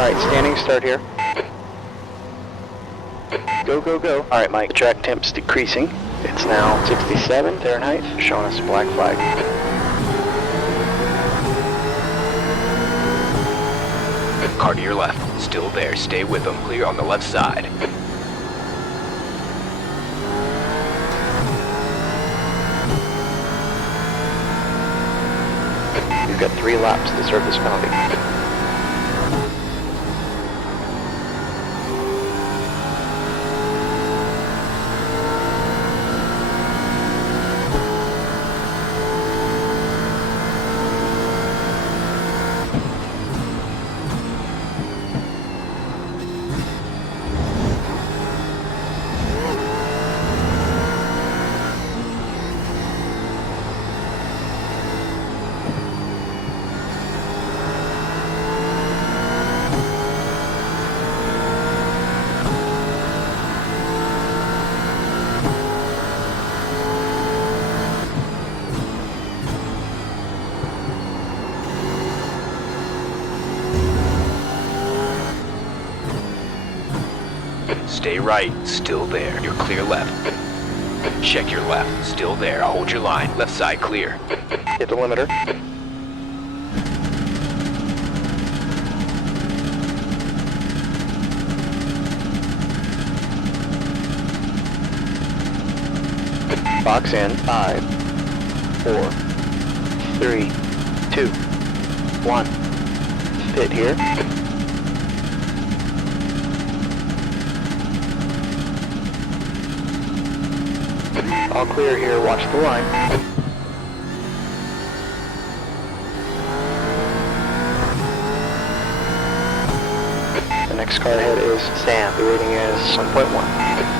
Alright, standing start here. Go, go, go. Alright, Mike, the track temp's decreasing. It's now 67 Fahrenheit, showing us a black flag. Car to your left, still there, stay with them, clear on the left side. You've got 3 laps to serve this penalty. Stay right, still there, you're clear left. Check your left, still there, hold your line, left side clear. Hit the limiter. Box in, 5, 4, 3, 2, 1. Pit here. All clear here, watch the line. The next car ahead is Sam. The rating is 1.1.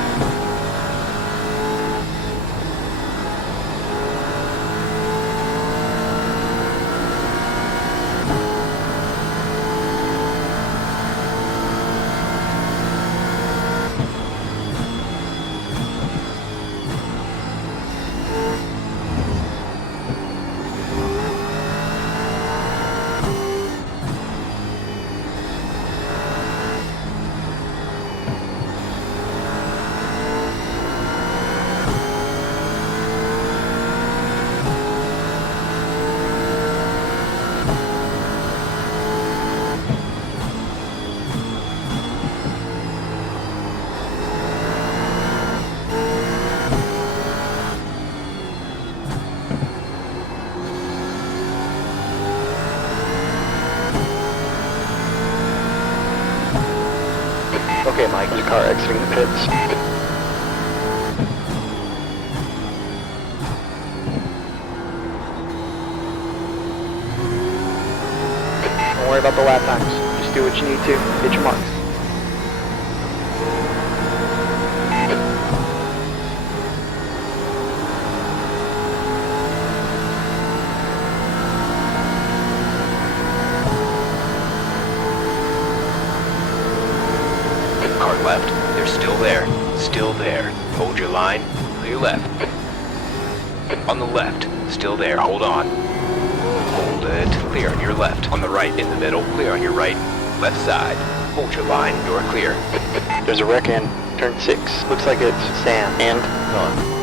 Okay, Mike, there's a car exiting the pits. Don't worry about the lap times. Just do what you need to. Hit your marks. Car left, they're still there, hold your line, clear left. On the left, still there, hold on. Hold it, clear on your left, on the right, in the middle, clear on your right, left side, hold your line, you're clear. There's a wreck in turn 6. Looks like it's Sam and Don.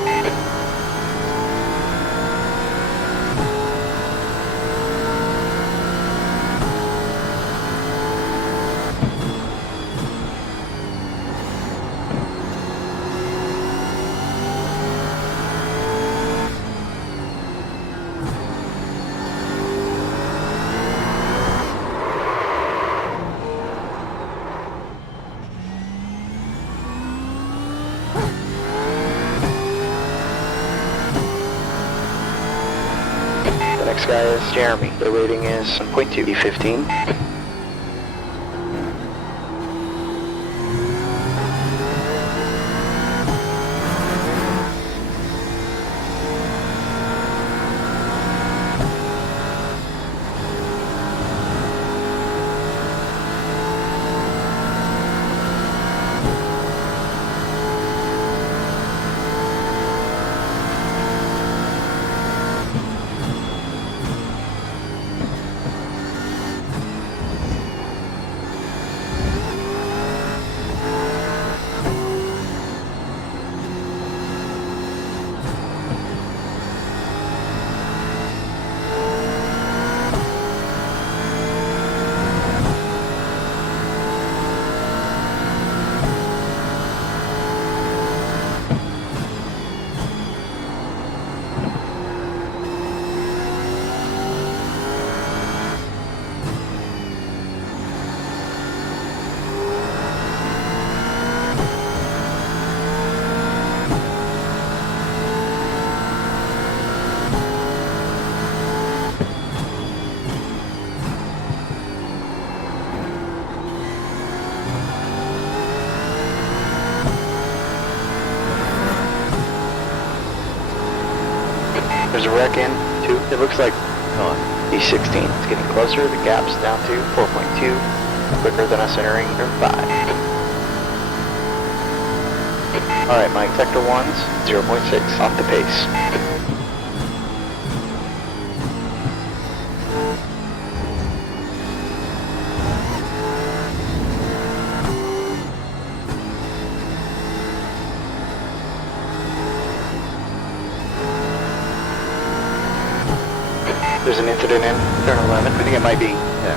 Next guy is Jeremy. The rating is 1.2, E15. There's a wreck in 2. It looks like he's 16. It's getting closer. The gap's down to 4.2. Quicker than us entering turn 5. Alright, Mike, sector 1's 0.6 off the pace. There's an incident in turn 11. I think it might be. Yeah.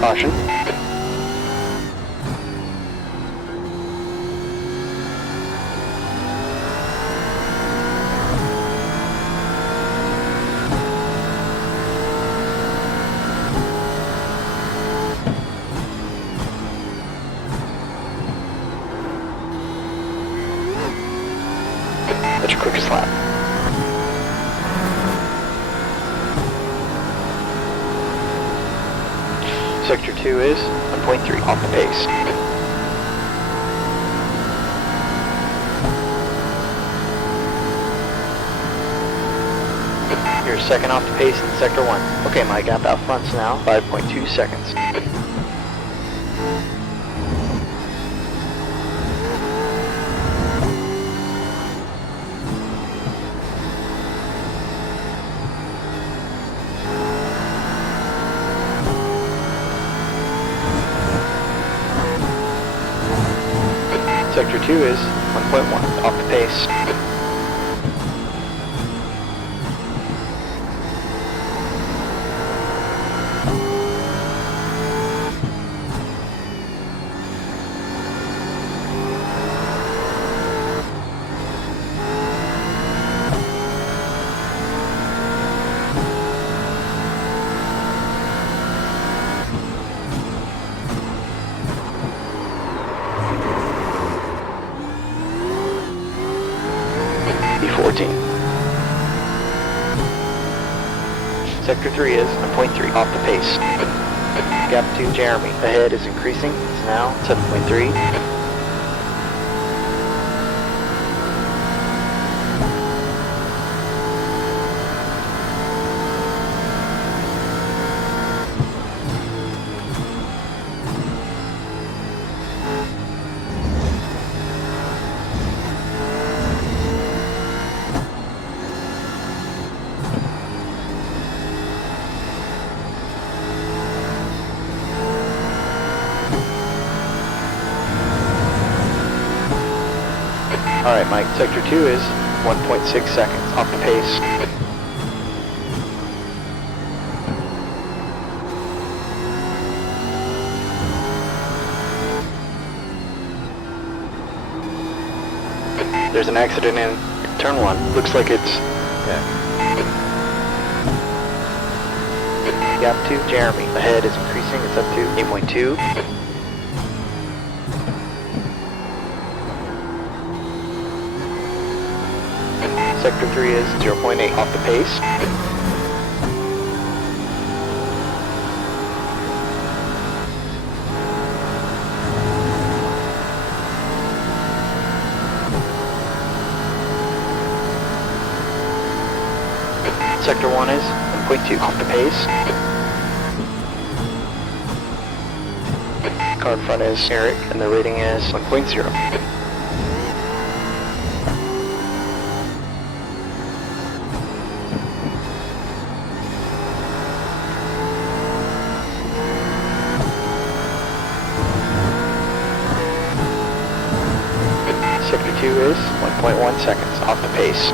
Caution. That's your quickest lap. Sector 2 is 1.3 off the pace. You're second off the pace in Sector 1. Okay, my gap out front's now 5.2 seconds. Sector 2 is 1.1 off the pace. Sector 3 is 1.3 off the pace. Gap to Jeremy ahead is increasing. It's now 7.3. Alright, Mike, Sector 2 is 1.6 seconds off the pace. There's an accident in turn 1. Looks like it's... Okay. Gap to Jeremy. Ahead is increasing. It's up to 8.2. Sector 3 is 0.8 off the pace. Sector 1 is 1.2 off the pace. Car in front is Eric, and the rating is 1.0. Sector 2 is 1.1 seconds off the pace.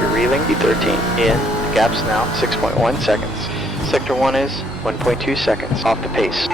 You're reeling E13 in. The gap's now 6.1 seconds. Sector 1 is 1.2 seconds off the pace.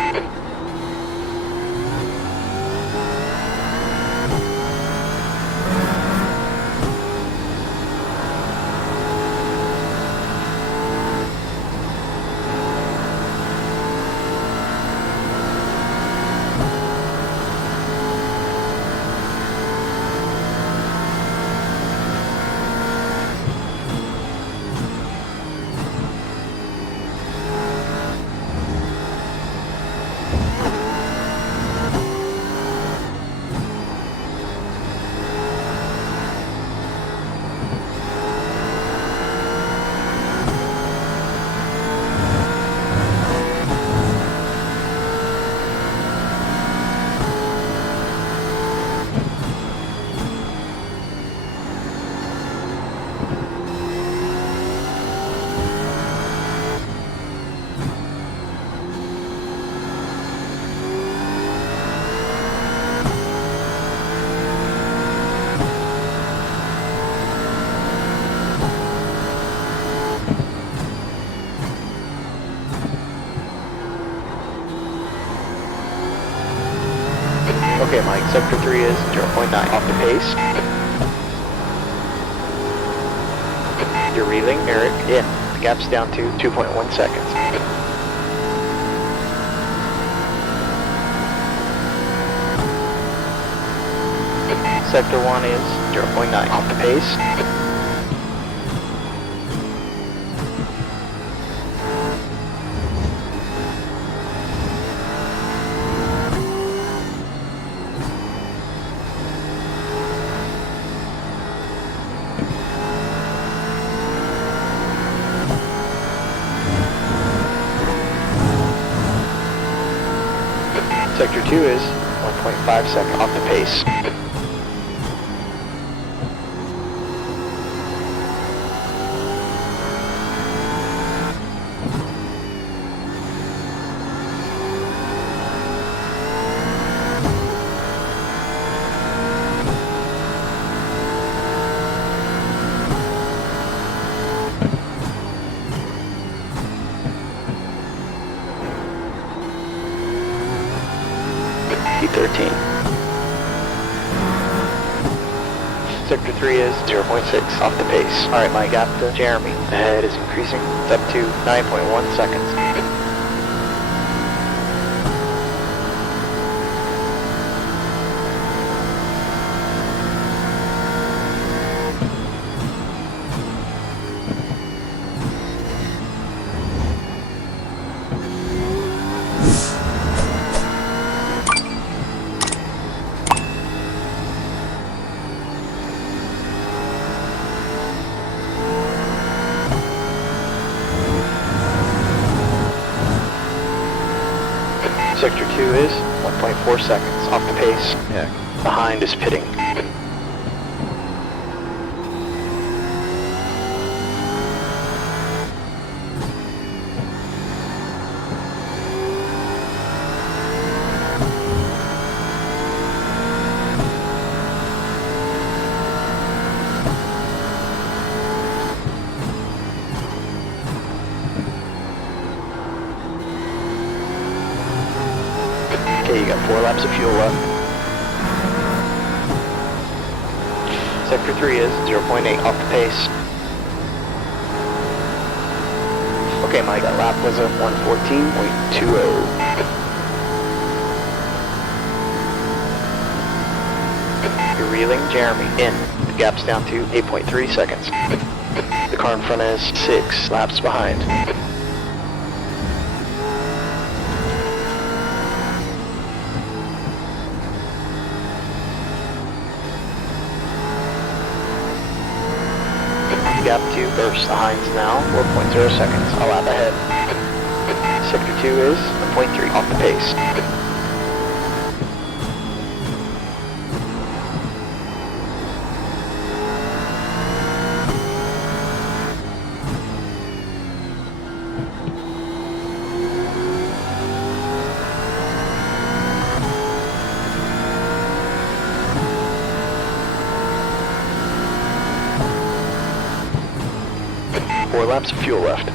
Sector 3 is 0.9 off the pace. You're reeling, Eric, in. The gap's down to 2.1 seconds. Sector 1 is 0.9 off the pace. Sector 2 is 1.5 seconds off the pace. P13. Sector 3 is 0.6 off the pace. Alright, my gap to Jeremy. Ahead is increasing. It's up to 9.1 seconds. Sector 2 is 1.4 seconds off the pace. Yeah. Behind is pitting. Okay, you got 4 laps of fuel left. Sector 3 is 0.8 off the pace. Okay, Mike, that lap was a 114.20. You're reeling, Jeremy, in. The gap's down to 8.3 seconds. The car in front is 6 laps behind. Gap 2 burst behind now, 4.0 seconds, a lap ahead. Sector 2 is 1.3 off the pace. Four laps of fuel left.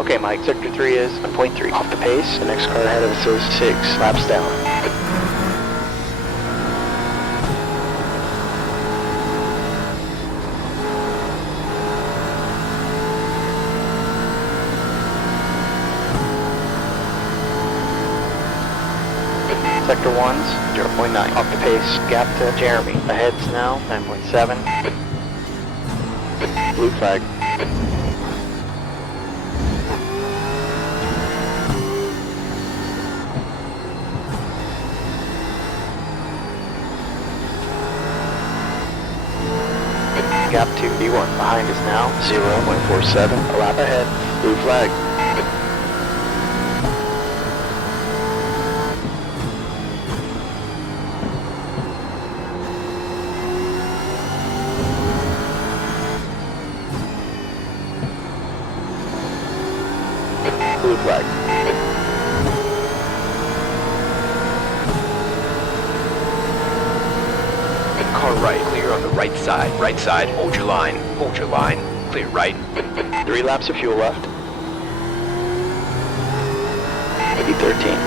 Okay, Mike, Sector 3 is 1.3 off the pace. The next car ahead of us is 6 laps down. Sector 1's 0.9 off the pace. Gap to Jeremy. Ahead's now 9.7. Blue flag. Gap to B1 behind is now 0.47, a lap ahead. Blue flag. Blue flag. Car right, clear on the right side. Right side, hold your line. Hold your line. Clear right. 3 laps of fuel left. E13.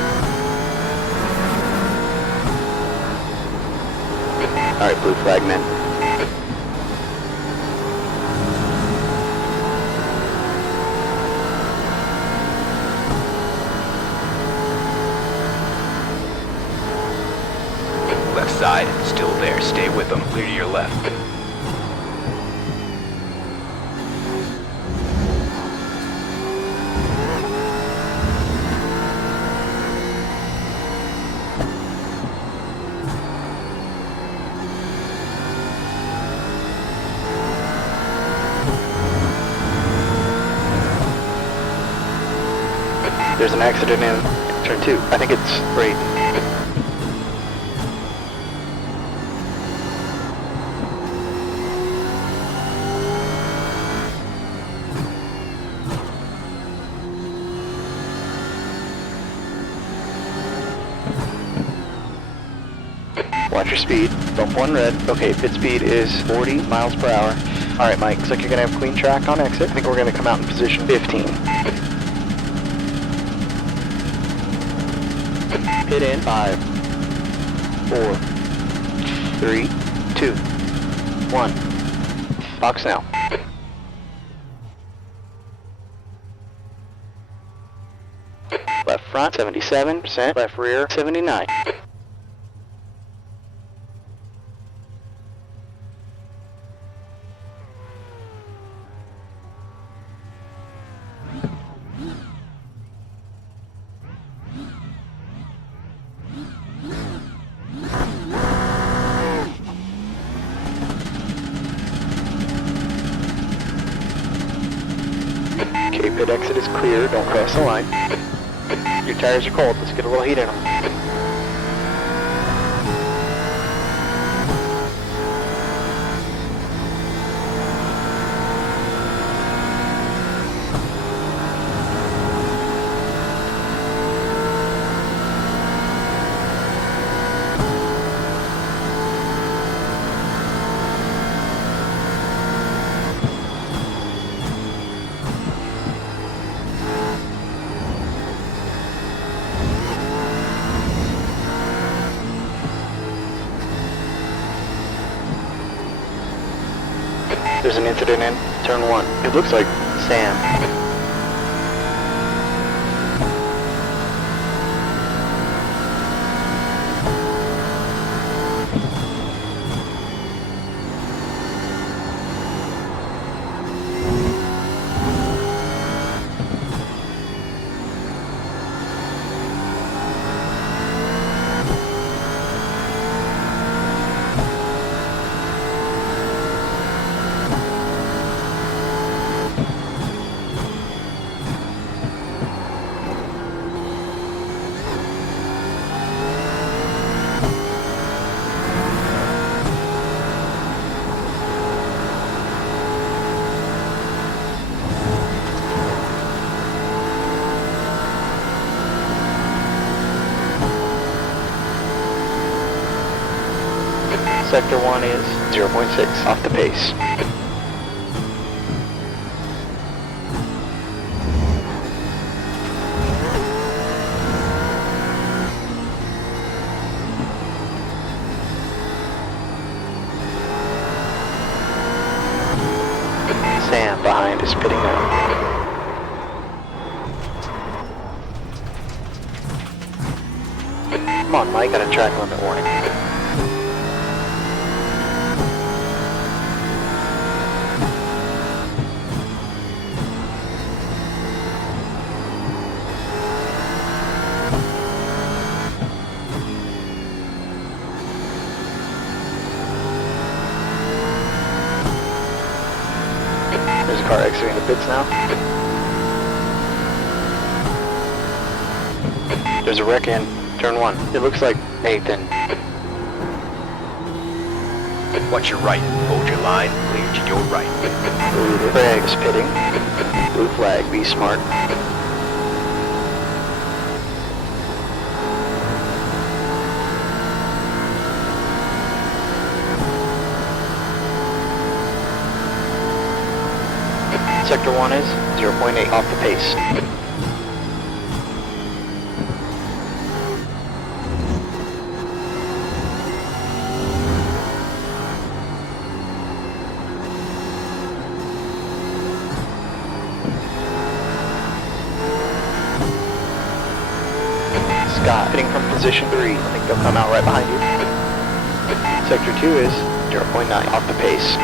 Alright, blue flag men. Left side, still there. Stay with them. Clear to your left. There's an accident in turn 2. I think it's right. Watch your speed. Bump 1 red. Okay, pit speed is 40 miles per hour. Alright, Mike, looks like you're going to have clean track on exit. I think we're going to come out in position 15. Hit in 5, 4, 3, 2, 1. Box now. Left front 77%, left rear 79. Okay, pit exit is clear, don't cross the line. Your tires are cold, let's get a little heat in them. There's an incident in turn 1. It looks like Sam. Sector 1 is 0.6 off the pace. Sam behind is pitting now. Come on, Mike, got a track limit warning. There's a car exiting the pits now. There's a wreck in turn 1. It looks like Nathan. Watch your right. Hold your line. Clear to your right. Blue flag's pitting. Blue flag, be smart. Sector 1 is 0.8 off the pace. position 3. I think they'll come out right behind you. Sector 2 is 0.9 off the pace.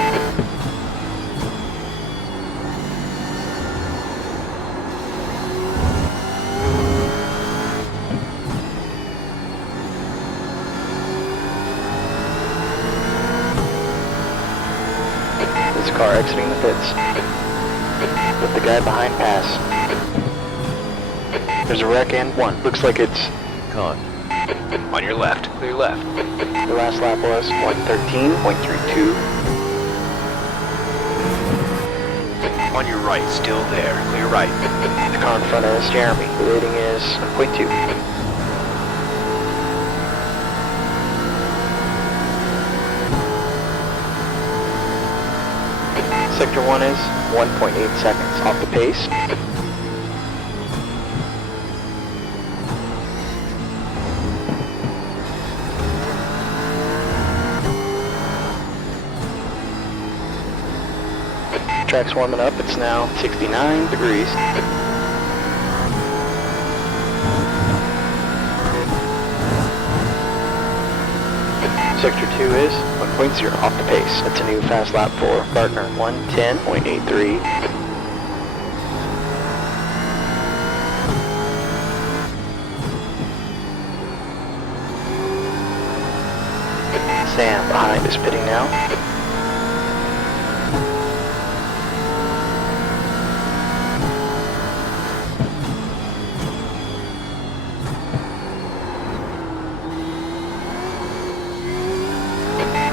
This car exiting the pits. Let the guy behind pass. There's a wreck and one. Looks like it's Caught. On your left, clear left. the last lap was 113.32. On your right, still there, clear right. The car in front of us, Jeremy. The rating is 1.2. Sector 1 is 1.8 seconds off the pace. Track's warming up, it's now 69 degrees. Sector 2 is 1.0 off the pace. That's a new fast lap for Gardner, 110.83. Sam behind is pitting now.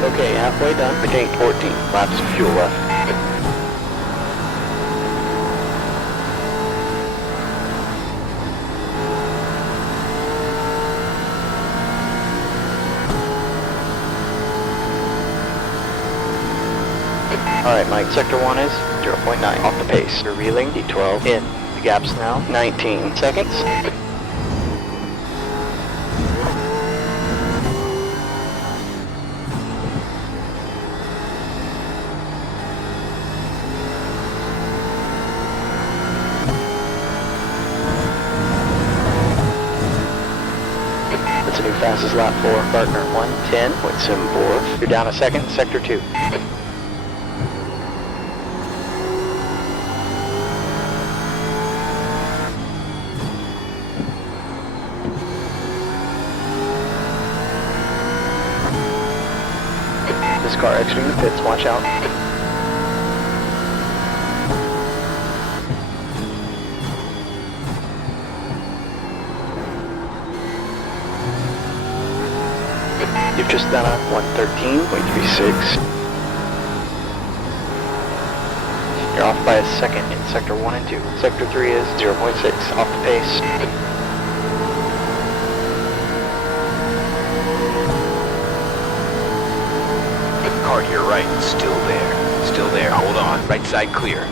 Okay, halfway done. We gained 14 laps of fuel left. Alright, Mike, Sector 1 is 0.9 off the pace. You're reeling D12 in. The gap's now 19 seconds. That's a new fastest lap for Gardner, 110.74. You're down a second, Sector 2. This car exiting the pits, watch out. You've just done a 113.36. You're off by a second in Sector 1 and 2. Sector 3 is 0.6 off the pace. Car to your right, still there. Still there, hold on. Right side clear.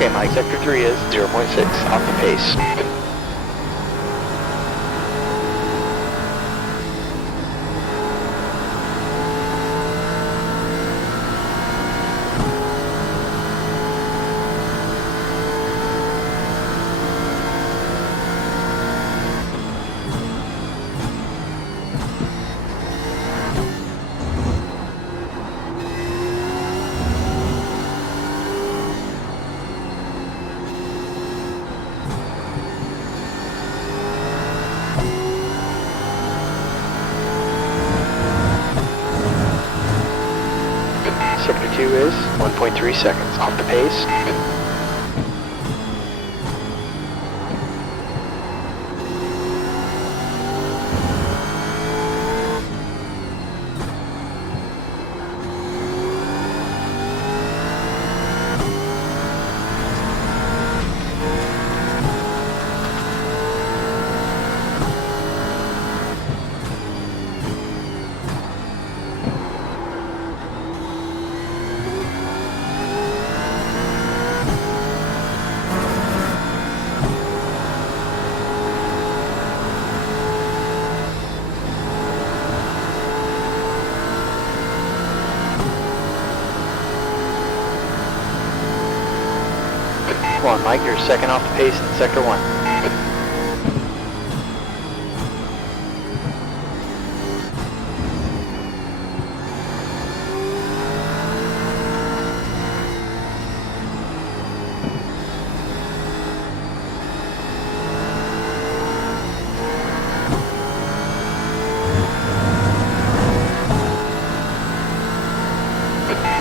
Okay, Mike, Sector 3 is 0.6 off the pace. is 1.3 seconds off the pace. Come on, Mike, you're second off the pace in Sector 1.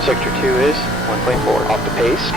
Sector 2 is 1.4 off the pace.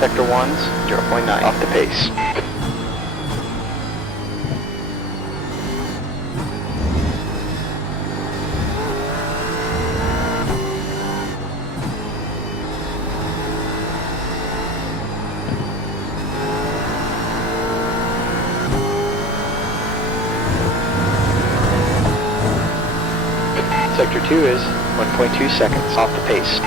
Sector 1's 0.9 off the pace. Sector 2 is 1.2 seconds off the pace.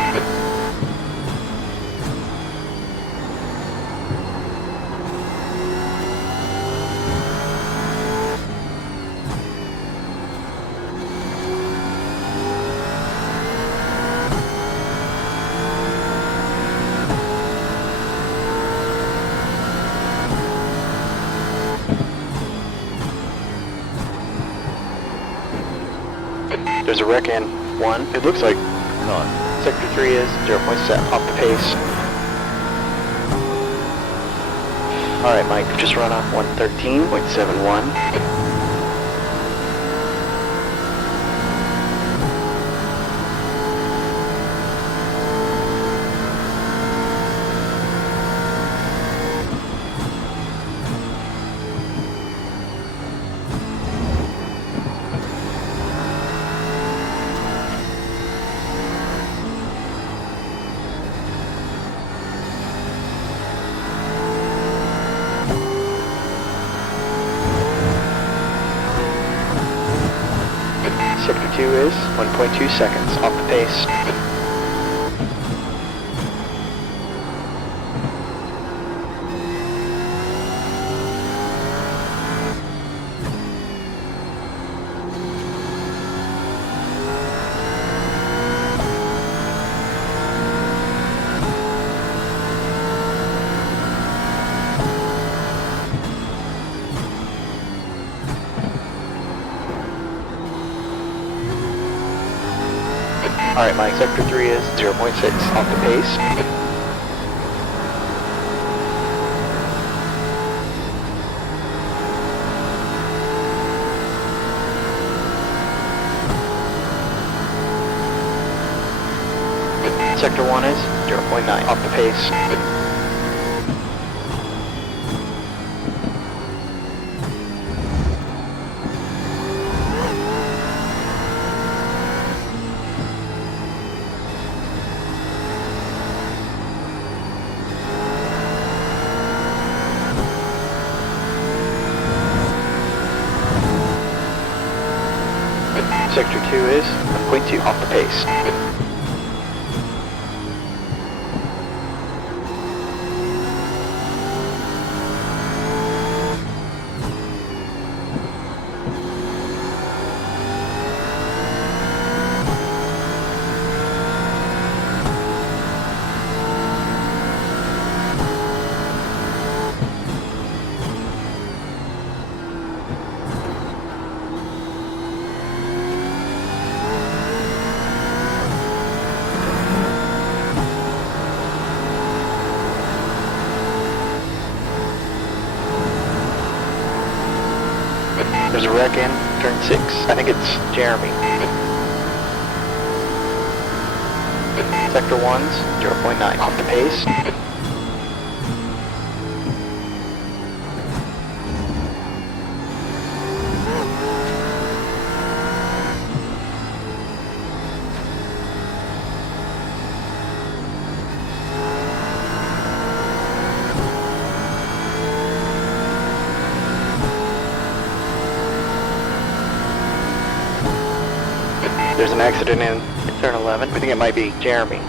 There's a wreck in 1. It looks like None. Sector 3 is 0.7 off the pace. Alright, Mike, just run on 113.71. Sector 2 is 1.2 seconds off the pace. Alright, Mike, Sector 3 is 0.6 off the pace. Sector 1 is 0.9 off the pace. Sector 2 is 1.2 off the pace. There's a wreck in turn 6. I think it's Jeremy. Sector 1's 0.9. Off the pace. There's an accident in turn 11. I think it might be Jeremy.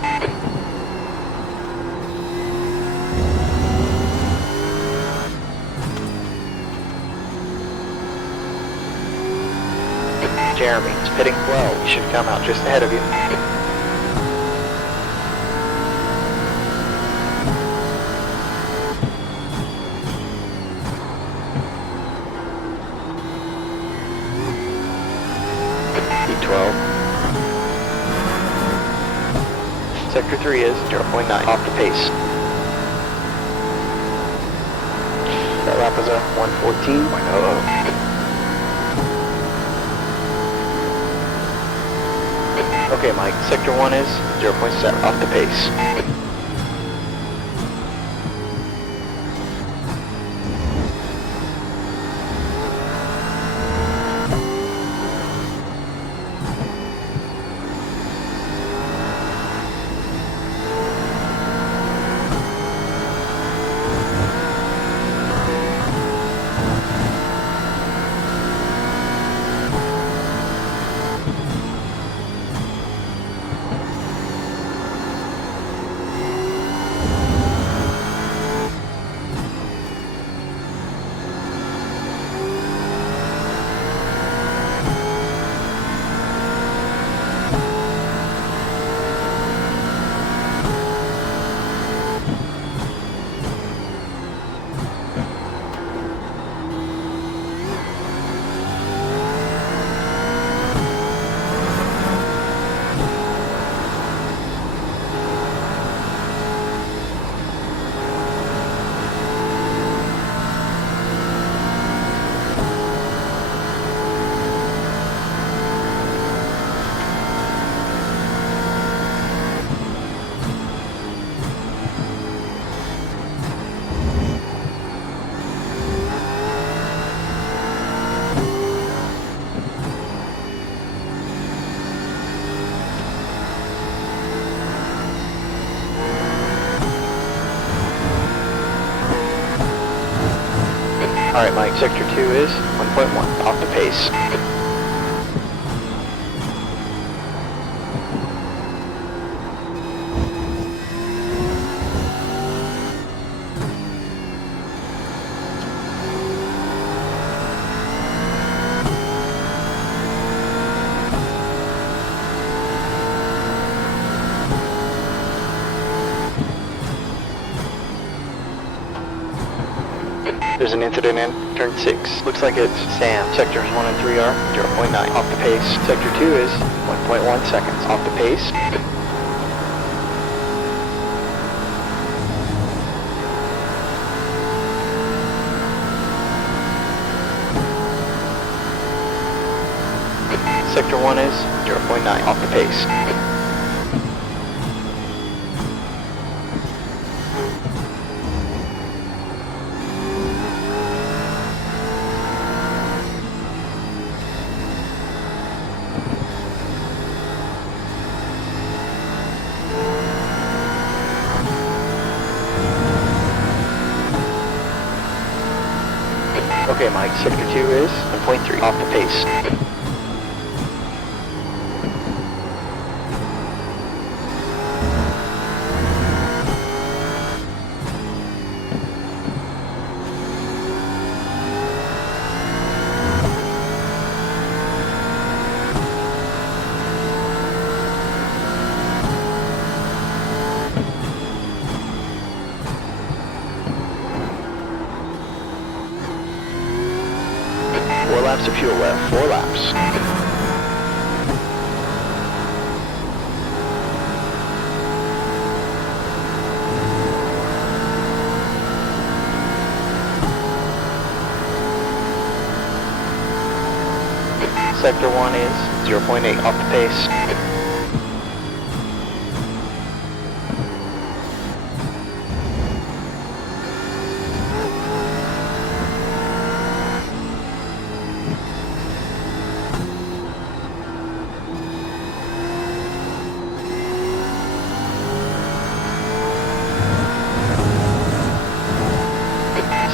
Jeremy is pitting well. He should come out just ahead of you. E12. Sector 3 is 0.9. Off the pace. That lap was a 1:14.00. Okay, Mike, Sector 1 is 0.7, off the pace. Alright, Mike, Sector 2 is 1.1, off the pace. There's an incident in turn 6. Looks like it's Sam. Sectors 1 and 3 are 0.9 off the pace. Sector 2 is 1.1 seconds off the pace. Sector 1 is 0.9 off the pace. Okay, Mike, Sector 2 is 1.3 off the pace. Laps of fuel left, 4 laps. Sector 1 is 0.8 off the pace.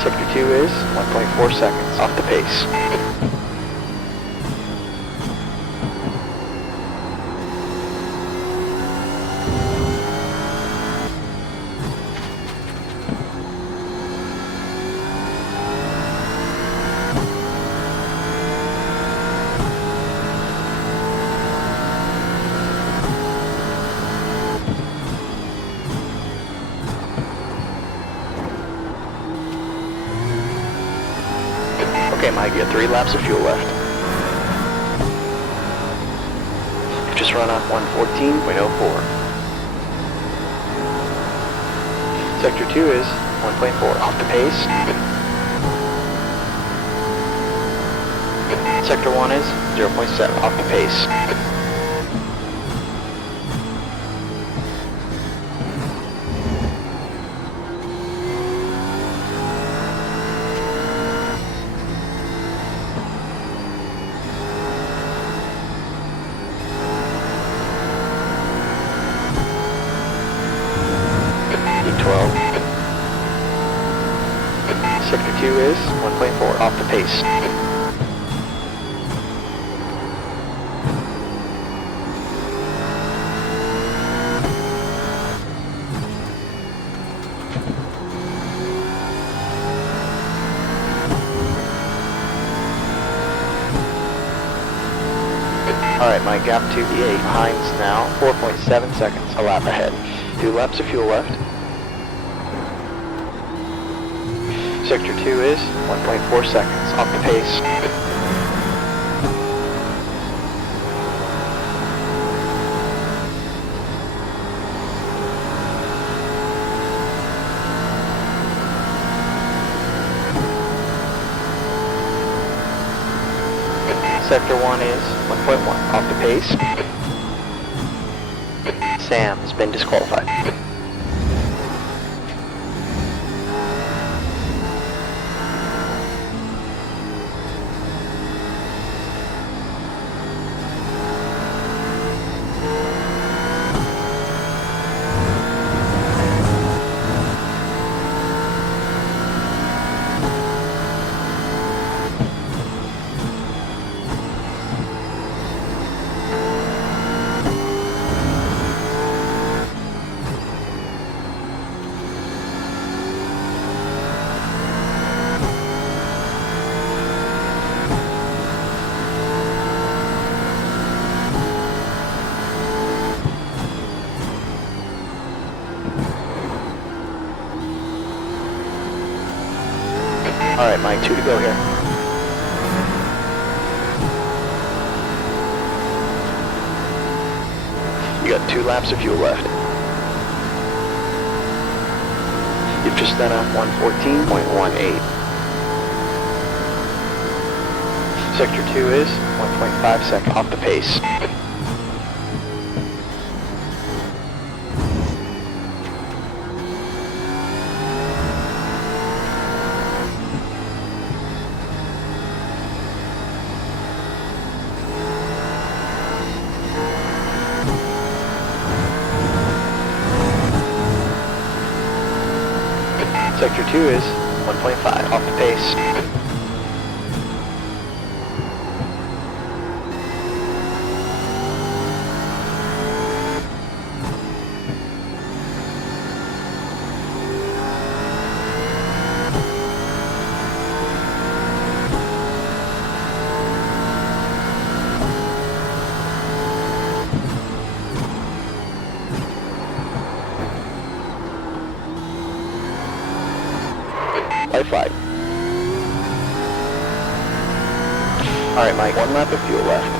Sector 2 is 1.4 seconds off the pace. Okay, Mike, you got 3 laps of fuel left. You've just run on 114.04. Sector 2 is 1.4 off the pace. Sector 1 is 0.7 off the pace. Sector 2 is 1.4 off the pace. Alright, my gap to the 8 Heinz now 4.7 seconds, a lap ahead. 2 laps of fuel left. Sector 2 is 1.4 seconds off the pace. Sector 1 is 1.1 off the pace. Sam has been disqualified. Alright, Mike, 2 to go here. You got 2 laps of fuel left. You've just done a 114.18. Sector 2 is 1.5 seconds off the pace. Sector 2 is 1.5 off the pace. White flag. Alright, Mike, 1 lap of fuel left.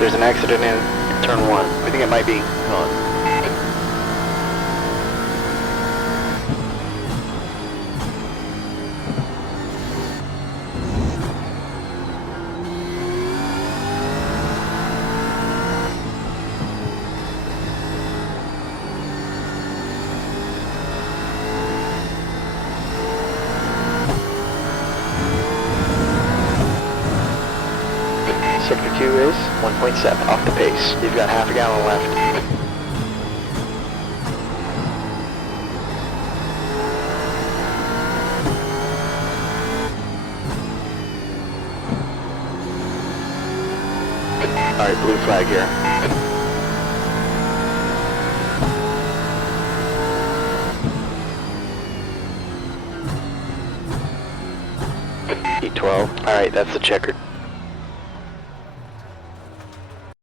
There's an accident in turn 1. I think it might be gone. 1.7 off the pace. You've got half a gallon left. Alright, blue flag here. E12. Alright, that's the checkered.